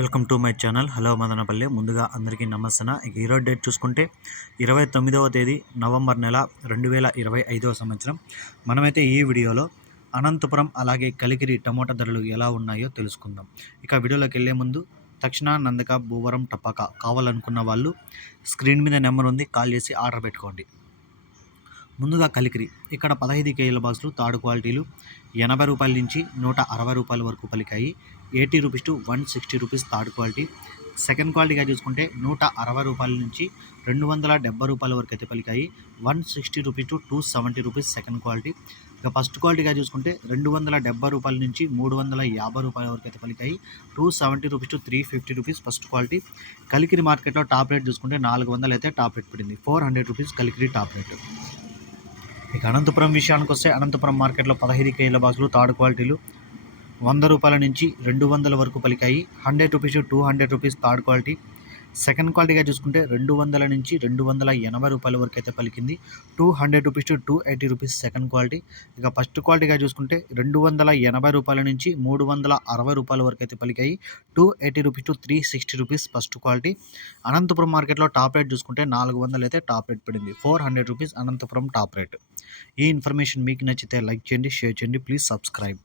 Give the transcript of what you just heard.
Welcome to my channel. Hello Madanapalle. ముందుగా అందరికీ నమస్తన ఇక ఈరోజు డేట్ చూసుకుంటే ఇరవై తొమ్మిదవ తేదీ నవంబర్ నెల రెండు వేల ఇరవై ఐదవ సంవత్సరం. మనమైతే ఈ వీడియోలో అనంతపురం అలాగే కలికిరి టమోటా ధరలు ఎలా ఉన్నాయో తెలుసుకుందాం. ఇక వీడియోలోకి వెళ్ళే ముందు తక్షణ నందక భూవరం టపాక కావాలనుకున్న వాళ్ళు స్క్రీన్ మీద నెంబర్ ఉంది కాల్ చేసి ఆర్డర్ పెట్టుకోండి. ముందుగా కలికిరి. ఇక్కడ పదహైదు కేజీల బాక్సులు థర్డ్ క్వాలిటీలు ఎనభై రూపాయల నుంచి నూట అరవై రూపాయల వరకు పలికాయి. Eighty rupees to one sixty rupees third quality. Second క్వాలిటీగా చూసుకుంటే నూట అరవై రూపాయల నుంచి రెండు వందల డెబ్బై రూపాయల వరకు అయితే పలికాయి. One sixty rupees to two seventy rupees second quality. ఇక ఫస్ట్ క్వాలిటీగా చూసుకుంటే రెండు వందల డెబ్బై రూపాయల నుంచి మూడు వందల యాభై రూపాయల వరకు అయితే పలికాయి. Two seventy rupees to three fifty rupees first quality. Kalikiri మార్కెట్లో టాప్ రేట్ చూసుకుంటే నాలుగు వందలు అయితే టాప్ రేట్ పడింది. Four hundred rupees Kalikiri top rate. ఇక అనంతపురం విషయానికి వస్తే అనంతపురం మార్కెట్లో పదహైదు కేజీల బాక్సులు థర్డ్ క్వాలిటీలు వంద రూపాయల నుంచి రెండు వందల వరకు పలికాయి. Hundred rupees two hundred rupees third quality. Second క్వాలిటీగా చూసుకుంటే రెండు వందల నుంచి రెండు వందల ఎనభై రూపాయల వరకు అయితే పలికింది. Two hundred rupees to two eighty rupees second quality. ఇక ఫస్ట్ క్వాలిటీగా చూసుకుంటే రెండు వందల ఎనభై రూపాయల నుంచి మూడు వందల అరవై రూపాయల వరకు అయితే పలికాయి. Two eighty rupees to three sixty rupees first quality. Anantapuram మార్కెట్లో టాప్ రేట్ చూసుకుంటే నాలుగు వందలు అయితే టాప్ రేట్ పడింది. Four hundred rupees Anantapuram top rate. ఈ ఇన్ఫర్మేషన్ మీకు నచ్చితే లైక్ చేయండి షేర్ చేయండి. Please subscribe.